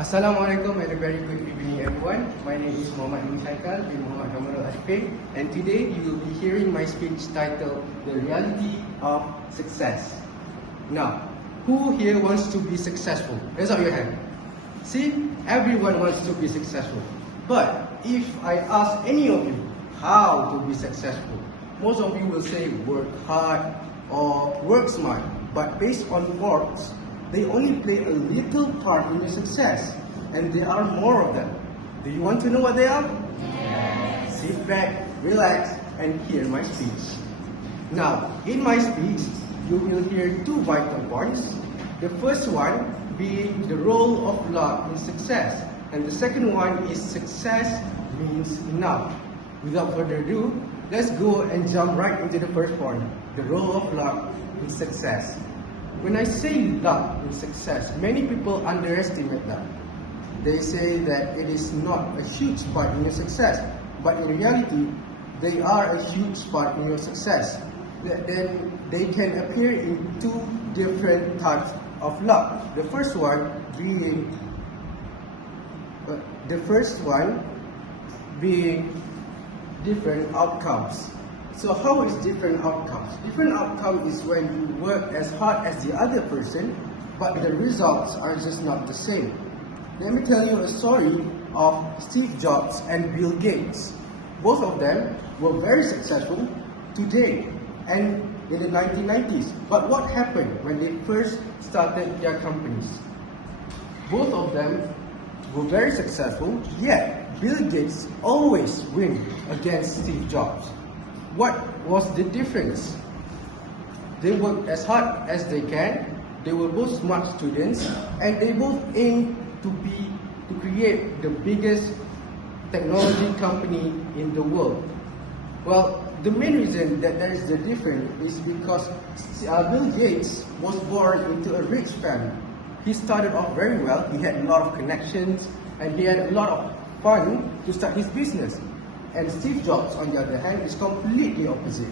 Assalamualaikum and a very good evening everyone. My name is Haiqal bin Muhammad Kamarul Ashfin, and today you will be hearing my speech titled The Reality of Success. Now, who here wants to be successful? Raise up your hand. See, everyone wants to be successful. But if I ask any of you how to be successful, most of you will say work hard or work smart. But based on Forbes, they only play a little part in your success, and there are more of them. Do you want to know what they are? Yes. Sit back, relax, and hear my speech. Now, in my speech, you will hear two vital points. The first one being the role of luck in success, and the second one is success means enough. Without further ado, let's go and jump right into the first point, the role of luck in success. When I say luck in success, many people underestimate that. They say that it is not a huge part in your success, but in reality, they are a huge part in your success. Then they can appear in two different types of luck. The first one being different outcomes. So how is different outcomes? Different outcome is when you work as hard as the other person, but the results are just not the same. Let me tell you a story of Steve Jobs and Bill Gates. Both of them were very successful today and in the 1990s. But what happened when they first started their companies? Both of them were very successful, yet Bill Gates always win against Steve Jobs. What was the difference? They worked as hard as they can, they were both smart students, and they both aimed to create the biggest technology company in the world. Well, the main reason that there is the difference is because Bill Gates was born into a rich family. He started off very well, he had a lot of connections, and he had a lot of fun to start his business. And Steve Jobs, on the other hand, is completely opposite.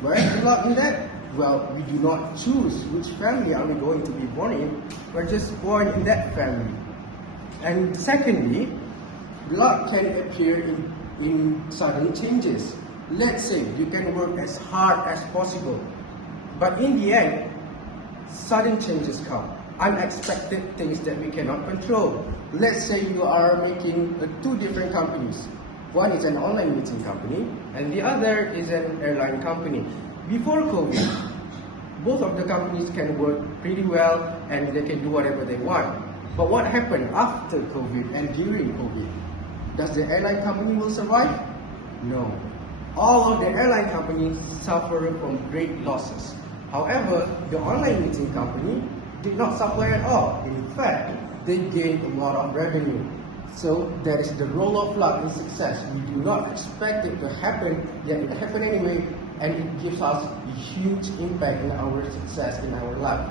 Where is the luck in that? Well, we do not choose which family are we going to be born in. We're just born in that family. And secondly, luck can appear in sudden changes. Let's say you can work as hard as possible, but in the end, sudden changes come. Unexpected things that we cannot control. Let's say you are making two different companies. One is an online meeting company, and the other is an airline company. Before COVID, both of the companies can work pretty well and they can do whatever they want. But what happened after COVID and during COVID? Does the airline company will survive? No. All of the airline companies suffer from great losses. However, the online meeting company did not suffer at all. In fact, they gained a lot of revenue. So that is the role of luck in success. We do not expect it to happen, yet it happened anyway, and it gives us a huge impact in our success in our life.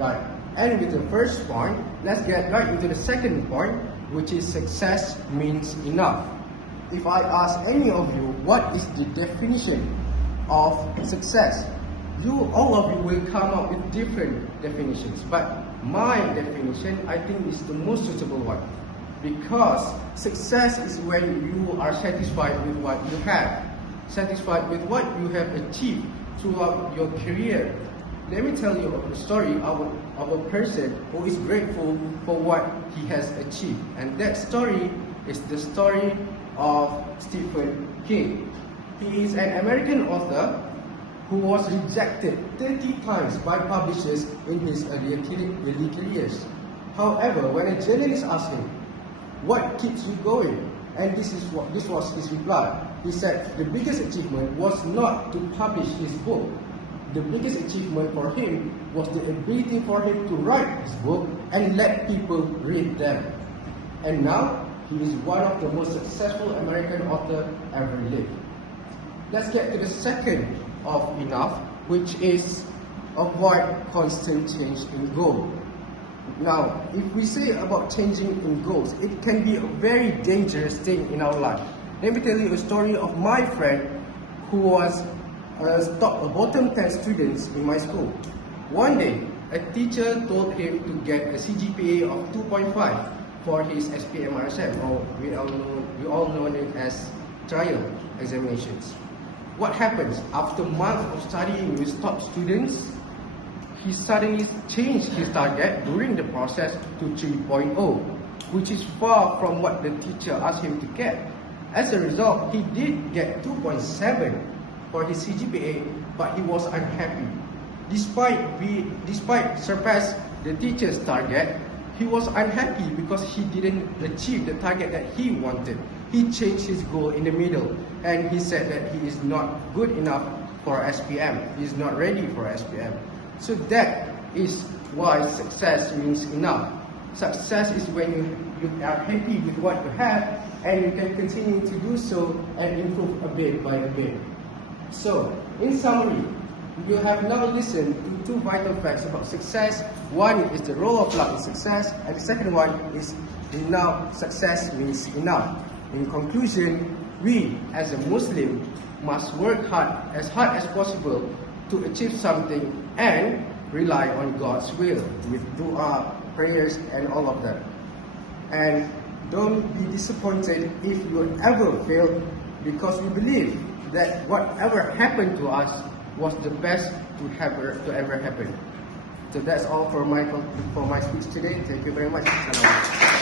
Right. And with the first point, let's get right into the second point, which is success means enough. If I ask any of you what is the definition of success, all of you will come up with different definitions. But my definition, I think, is the most suitable one. Because success is when you are satisfied with what you have, satisfied with what you have achieved throughout your career. Let me tell you a story of a person who is grateful for what he has achieved. And that story is the story of Stephen King. He is an American author who was rejected 30 times by publishers in his early careers. However, when a journalist asked him, "What keeps you going?" And this was his reply. He said the biggest achievement was not to publish his book. The biggest achievement for him was the ability for him to write his book and let people read them. And now, he is one of the most successful American authors ever lived. Let's get to the second of enough, which is avoid constant change in goal. Now, if we say about changing in goals, it can be a very dangerous thing in our life. Let me tell you a story of my friend who was a bottom 10 student in my school. One day, a teacher told him to get a CGPA of 2.5 for his SPM-RSM, or we all know it as trial examinations. What happens? After months of studying with top students, he suddenly changed his target during the process to 3.0, which is far from what the teacher asked him to get. As a result, he did get 2.7 for his CGPA, but he was unhappy. Despite surpass the teacher's target, he was unhappy because he didn't achieve the target that he wanted. He changed his goal in the middle, and he said that he is not good enough for SPM. He is not ready for SPM. So that is why success means enough. Success is when you are happy with what you have, and you can continue to do so and improve a bit by a bit. So, in summary, you have now listened to two vital facts about success. One is the role of luck in success, and the second one is enough. Success means enough. In conclusion, we as a Muslim must work hard as possible to achieve something and rely on God's will with dua, prayers, and all of that. And don't be disappointed if you ever fail, because we believe that whatever happened to us was the best to ever happen. So that's all for my speech today. Thank you very much. Salam.